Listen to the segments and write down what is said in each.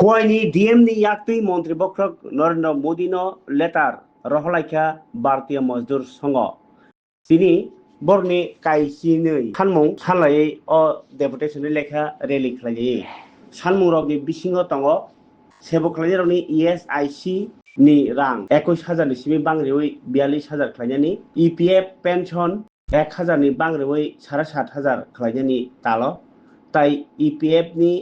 খোয়াইনি ডিএমনি याक्ति মন্ত্রী বক্রক নরেন্দ্র মোদী ন লেটার রহলাইখা भारतीय मजदूर संघ তিনি বরনি কাইসিनै সানমুং সাनलायै अ डेपुटेशन लेखा रेलि खालायो सानमुं रकनि बिसिङाव दङ सेबो खालायनायनि ESIC नि रां 21,000 नि सिमि बांग्रिवै 42,000 खालायनायनि EPF पेन्सन 1,000 नि बांग्रिवै 7,500 खालायनायनि ताल ताई EPF नि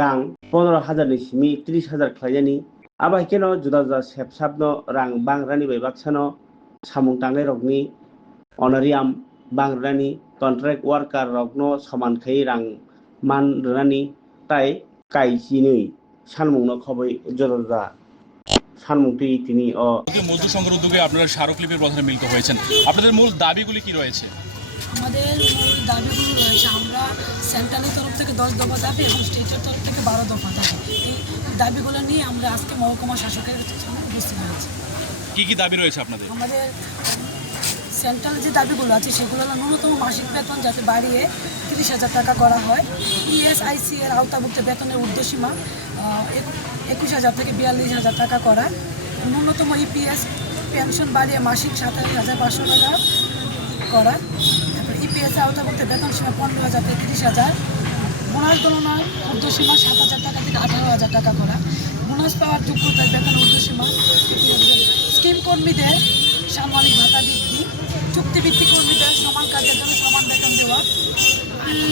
रां 15,000 नि सिमि 30,000 खालायनायनि आबाइकेनो जुदा जुदा सेबसाबनो रां बांग्रानि बैबाक्सानो सामुं तांनाय रकनि अनरियाम बांग्रानि कन्ट्रेक्ट वार्कार रकनो समानखायै रां मान रनानि ताई काइजिनै सानमुंनो खबै जुदा जुदा সানমুক্তি তিনি মজদুর সংঘের উদ্যোগে আপনারা স্মারকলিপির প্রধানে মিলিত হয়েছেন। আপনাদের মূল দাবিগুলি কি রয়েছে? আমাদের মূল দাবিগুলো রয়েছে, আমরা সেন্ট্রালের তরফ থেকে 10 দফা দাবি এবং স্টেটের তরফ থেকে 12 দফা দাবি। এই দাবিগুলো নিয়ে আমরা আজকে মহকুমা শাসকের সামনে উপস্থিত হয়েছি। কি দাবি রয়েছে আপনাদের? আমাদের সেন্ট্রাল যে দাবিগুলো আছে সেগুলো হলো ন্যূনতম মাসিক বেতন যাতে বাড়িয়ে 30,000 টাকা করা হয়, ESIC এর আওতাভুক্ত বেতনের ঊর্ধ্বসীমা 21,000 থেকে 42,000 টাকা করা, ন্যূনতম EPS পেনশন বাড়িয়ে মাসিক 27,500 টাকা করা, তারপর EPS এর আওতাভুক্ত বেতন সীমা 15,000 থেকে 30,000, বোনাস গণনার ঊর্ধ্বসীমা 7,000 টাকা থেকে 18,000 টাকা করা, বোনাস পাওয়ার যোগ্যতার বেতনের ঊর্ধ্বসীমা, স্কিম কর্মীদের সামরিক ভাতা বৃদ্ধি, চুক্তিভিত্তিক কর্মীদের সমান কাজের জন্য সমান বেতন দেওয়া,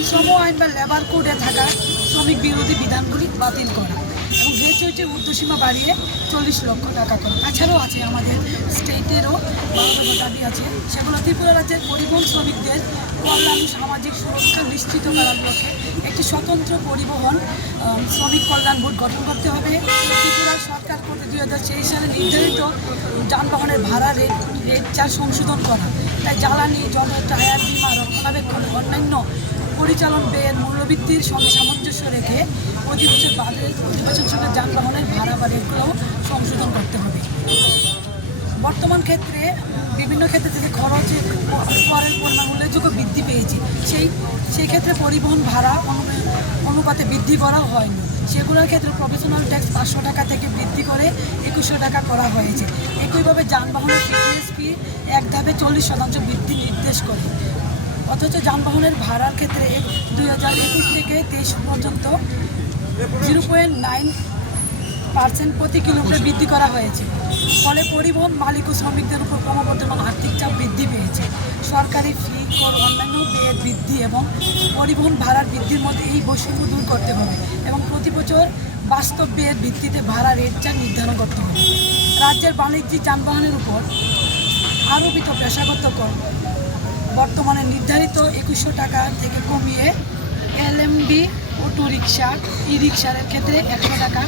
শ্রম আইন বা লেবার কোডে থাকা শ্রমিক বিরোধী বিধানগুলি বাতিল করা এবং গ্র্যাচুইটির ঊর্ধ্বসীমা বাড়িয়ে 40 লক্ষ টাকা করা। তাছাড়াও আছে আমাদের স্টেটেরও দাবি আছে, সেগুলো ত্রিপুরা রাজ্যের পরিবহন শ্রমিকদের কল্যাণ সামাজিক সুরক্ষা নিশ্চিত করার লক্ষ্যে একটি স্বতন্ত্র পরিবহন শ্রমিক কল্যাণ বোর্ড গঠন করতে হবে। ত্রিপুরা সরকার কর্তৃক 2023 সালে নির্ধারিত যানবাহনের ভাড়া রেট চার্জ সংশোধন করা, তাই জ্বালানি জল টায়ার বিমা রক্ষণাবেক্ষণ অন্যান্য পরিচালন ব্যয়ের মূল্যবৃদ্ধির সঙ্গে সামঞ্জস্য রেখে প্রতি বছর সঙ্গে যানবাহনের ভাড়া বা রেটগুলোও সংশোধন করতে হবে। বর্তমান ক্ষেত্রে বিভিন্ন ক্ষেত্রে থেকে খরচে করের পরিমাণ উল্লেখযোগ্য বৃদ্ধি পেয়েছে, সেই ক্ষেত্রে পরিবহন ভাড়া অনুপাতে বৃদ্ধি করা হয়নি। সেগুলোর ক্ষেত্রে প্রফেশনাল ট্যাক্স 500 টাকা থেকে বৃদ্ধি করে 2100 টাকা করা হয়েছে। একইভাবে যানবাহনের ফিটনেস ফি এক ধাপে 40% বৃদ্ধি নির্দেশ করে। অথচ যানবাহনের ভাড়ার ক্ষেত্রে 2021 থেকে 23 পর্যন্ত 0.9% প্রতি কিলোমিটার বৃদ্ধি করা হয়েছে। ফলে পরিবহন মালিক ও শ্রমিকদের উপর ক্রমবর্ধমান আর্থিক চাপ বৃদ্ধি পেয়েছে। সরকারি ফি, কর, অন্যান্য ব্যয়ের বৃদ্ধি এবং পরিবহন ভাড়ার বৃদ্ধির মধ্যে এই বৈষম্য দূর করতে হবে এবং প্রতি বছর বাস্তব ব্যয়ের ভিত্তিতে ভাড়া রেট চার্জ নির্ধারণ করতে হবে। রাজ্যের বাণিজ্যিক যানবাহনের উপর আরোপিত পেশাগত কর বর্তমানে নির্ধারিত 2100 টাকা থেকে কমিয়ে LMB, অটো রিক্সা, ই-রিক্সার ক্ষেত্রে 100 টাকা,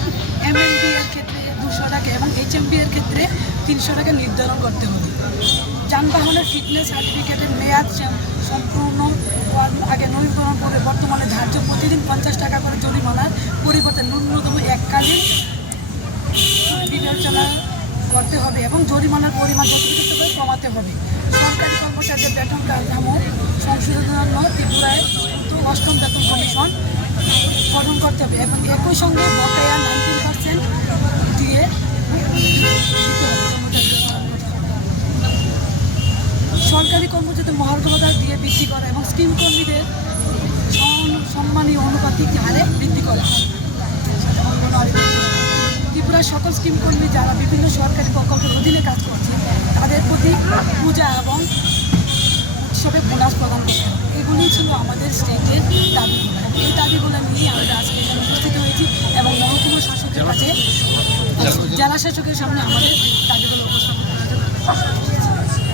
MNB এর ক্ষেত্রে 200 টাকা এবং HMB এর ক্ষেত্রে 300 টাকা নির্ধারণ করতে হবে। যানবাহনের ফিটনেস সার্টিফিকেটের মেয়াদ সম্পূর্ণ আগে নবীকরণ করে বর্তমানে ধার্য প্রতিদিন 50 টাকা করে জরিমানার পরিবর্তে ন্যূনতম এককালীন বিবেচনা করতে হবে এবং জরিমানার পরিমাণ যথেষ্ট করে কমাতে হবে। সরকারি কর্মচারীদের বেতন কাঠামো সংশোধনের জন্য ত্রিপুরায় 8ম বেতন কমিশন গঠন করতে হবে এবং একই সঙ্গে বকেয়া 19% দিয়ে দিতে হবে। সরকারি কর্মচারীদের মহার্ঘভাতা দিয়ে বৃদ্ধি করা এবং স্কিম কর্মীদের সম্মানীয় অনুপাতিক হারে বৃদ্ধি করা। ত্রিপুরার সকল স্কিম কর্মী যারা বিভিন্ন সরকারি প্রকল্পের অধীনে কাজ করছে তাদের প্রতি পূজা এবং উৎসবে বোনাস প্রদান করতে হবে। এগুলি ছিল আমাদের স্টেটের দাবিগুলো। এই দাবিগুলো নিয়ে আমরা আজকে এখানে উপস্থিত হয়েছি এবং মহকুমা শাসকের কাছে, জেলা শাসকের সামনে আমাদের দাবিগুলো উপস্থাপন করা